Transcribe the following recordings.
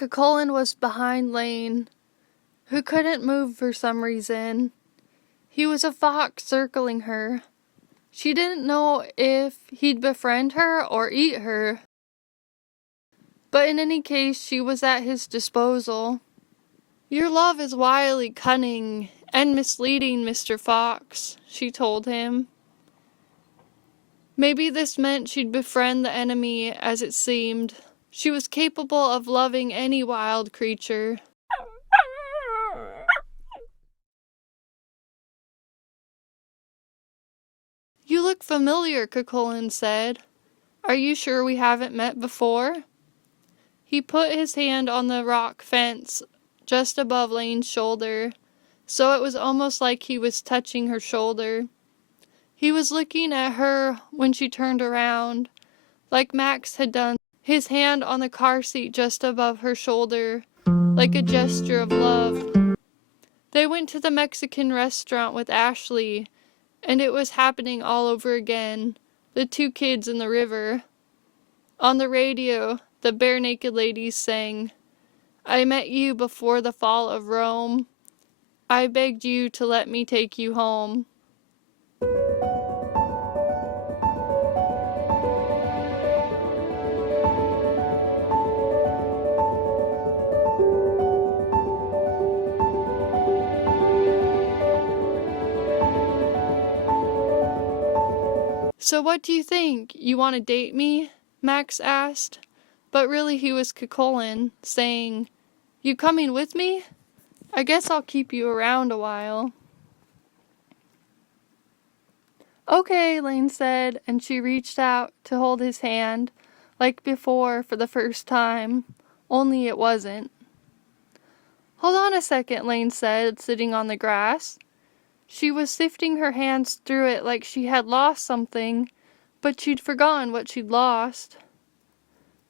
Cuchulain was behind Laine, who couldn't move for some reason. He was a fox circling her. She didn't know if he'd befriend her or eat her. But in any case, she was at his disposal. "Your love is wily, cunning, and misleading, Mr. Fox," she told him. Maybe this meant she'd befriend the enemy, as it seemed. She was capable of loving any wild creature. "You look familiar," Cuchulain said. "Are you sure we haven't met before?" He put his hand on the rock fence just above Laine's shoulder, so it was almost like he was touching her shoulder. He was looking at her when she turned around, like Max had done, his hand on the car seat just above her shoulder, like a gesture of love. They went to the Mexican restaurant with Ashley, and it was happening all over again, the two kids in the river. On the radio, the Bare Naked Ladies sang, "I met you before the fall of Rome. I begged you to let me take you home." "So what do you think? You want to date me?" Max asked. But really he was Cuchulain, saying, "You coming with me? I guess I'll keep you around a while." "Okay," Laine said, and she reached out to hold his hand, like before for the first time, only it wasn't. "Hold on a second," Laine said, sitting on the grass. She was sifting her hands through it like she had lost something, but she'd forgotten what she'd lost.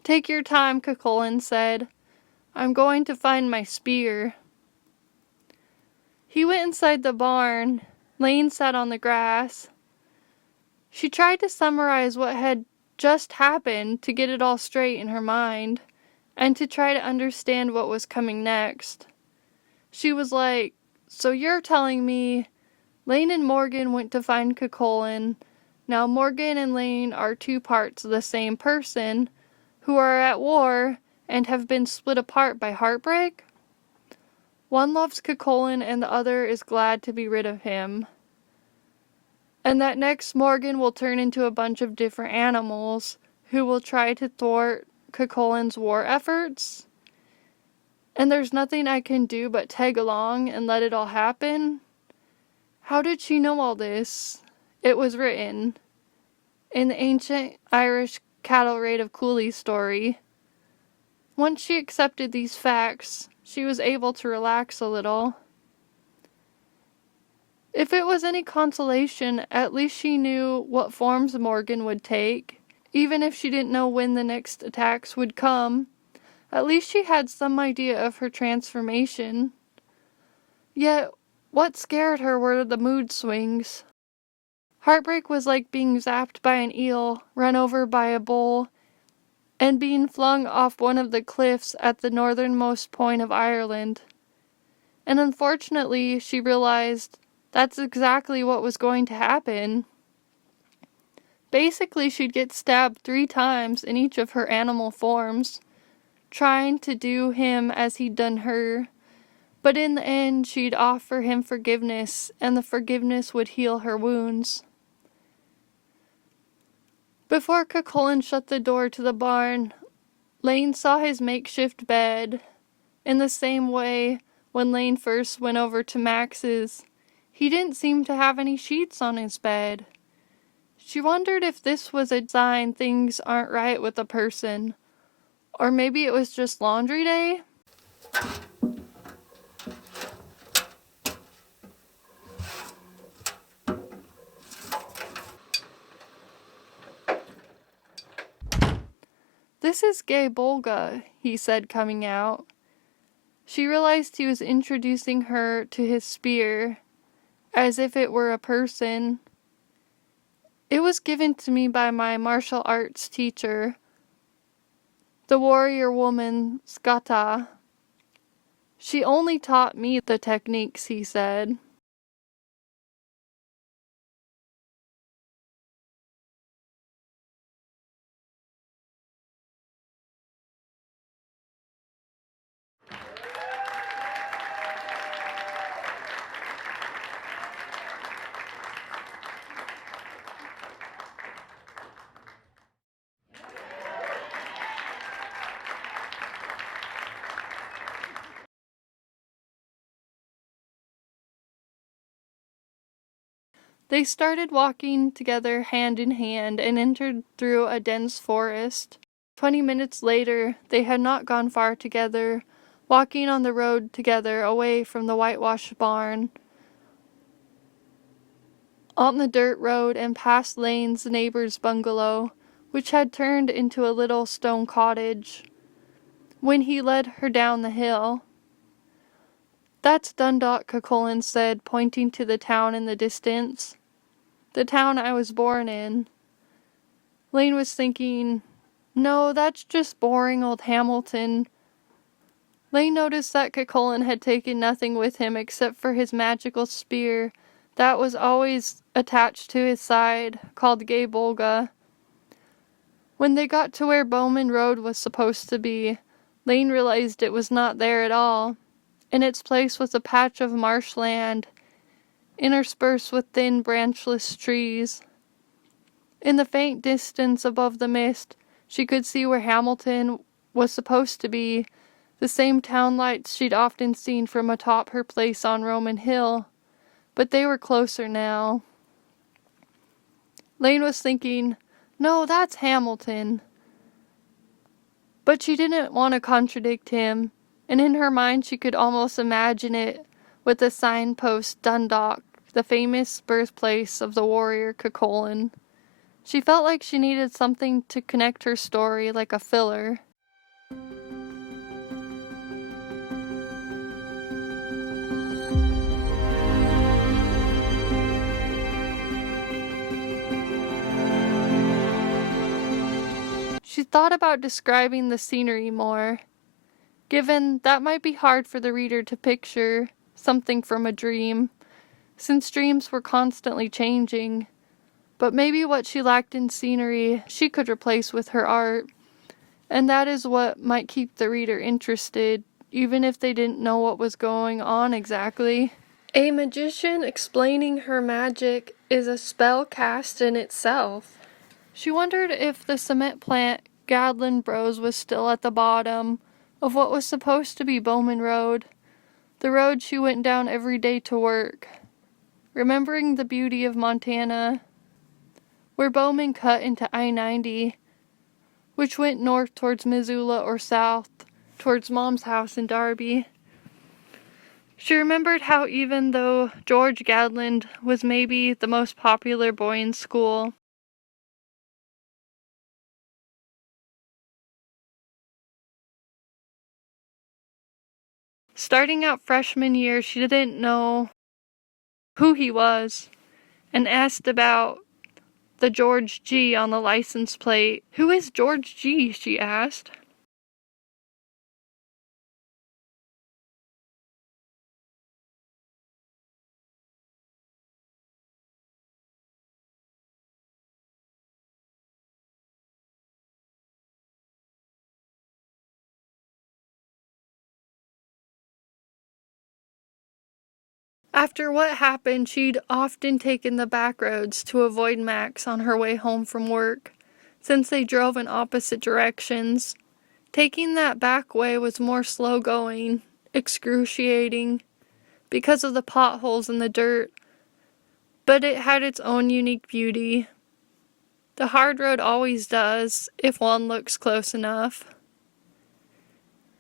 "Take your time," Cuchulain said. "I'm going to find my spear." He went inside the barn. Laine sat on the grass. She tried to summarize what had just happened to get it all straight in her mind, and to try to understand what was coming next. She was like, "So you're telling me Laine and Morgan went to find Cuchulain. Now Morgan and Laine are two parts of the same person, who are at war and have been split apart by heartbreak? One loves Cuchulain and the other is glad to be rid of him. And that next Morgan will turn into a bunch of different animals who will try to thwart Cuchulain's war efforts? And there's nothing I can do but tag along and let it all happen? How did she know all this? It was written in the ancient Irish cattle raid of Cooley's story. Once she accepted these facts, she was able to relax a little. If it was any consolation, at least she knew what forms Morgan would take. Even if she didn't know when the next attacks would come, at least she had some idea of her transformation. Yet, what scared her were the mood swings. Heartbreak was like being zapped by an eel, run over by a bull, and being flung off one of the cliffs at the northernmost point of Ireland. And unfortunately, she realized that's exactly what was going to happen. Basically, she'd get stabbed 3 times in each of her animal forms, trying to do him as he'd done her. But in the end, she'd offer him forgiveness, and the forgiveness would heal her wounds. Before Cuchulain shut the door to the barn, Laine saw his makeshift bed. In the same way, when Laine first went over to Max's, he didn't seem to have any sheets on his bed. She wondered if this was a sign things aren't right with a person, or maybe it was just laundry day. "This is Gay Bolga," he said, coming out. She realized he was introducing her to his spear, as if it were a person. "It was given to me by my martial arts teacher. the warrior woman Skata. She only taught me the techniques, he said. They started walking together hand in hand and entered through a dense forest. 20 minutes later, they had not gone far together, walking on the road together away from the whitewashed barn, on the dirt road and past Laine's neighbor's bungalow, which had turned into a little stone cottage, when he led her down the hill. "That's Dundalk," Cuchulain said, pointing to the town in the distance. "The town I was born in." Laine was thinking, "No, that's just boring old Hamilton." Laine noticed that Cuchulain had taken nothing with him except for his magical spear that was always attached to his side, called Gay Bolga. When they got to where Bowman Road was supposed to be, Laine realized it was not there at all. In its place was a patch of marshland, interspersed with thin branchless trees. In the faint distance above the mist, she could see where Hamilton was supposed to be, the same town lights she'd often seen from atop her place on Roman Hill, but they were closer now. Laine was thinking, "No, that's Hamilton." But she didn't want to contradict him, and in her mind she could almost imagine it with the signpost Dundalk, the famous birthplace of the warrior Cuchulain. She felt like she needed something to connect her story, like a filler. She thought about describing the scenery more, given that might be hard for the reader to picture something from a dream, since dreams were constantly changing. But maybe what she lacked in scenery she could replace with her art, and that is what might keep the reader interested, even if they didn't know what was going on exactly. A magician explaining her magic is a spell cast in itself. She wondered if the cement plant Gadlin Bros was still at the bottom of what was supposed to be Bowman Road, the road she went down every day to work, remembering the beauty of Montana, where Bowman cut into I-90, which went north towards Missoula or south towards Mom's house in Darby. She remembered how even though George Gadland was maybe the most popular boy in school, starting out freshman year, she didn't know who he was and asked about the George G on the license plate. "Who is George G?" she asked. After what happened, she'd often taken the back roads to avoid Max on her way home from work, since they drove in opposite directions. Taking that back way was more slow going, excruciating, because of the potholes and the dirt, but it had its own unique beauty. The hard road always does, if one looks close enough.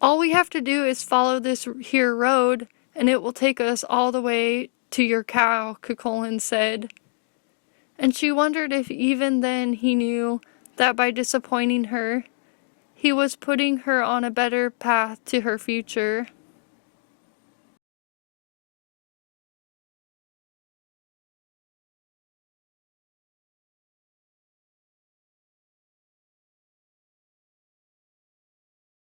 "All we have to do is follow this here road, and it will take us all the way to your cow," Cuchulain said. And she wondered if even then he knew that by disappointing her, he was putting her on a better path to her future.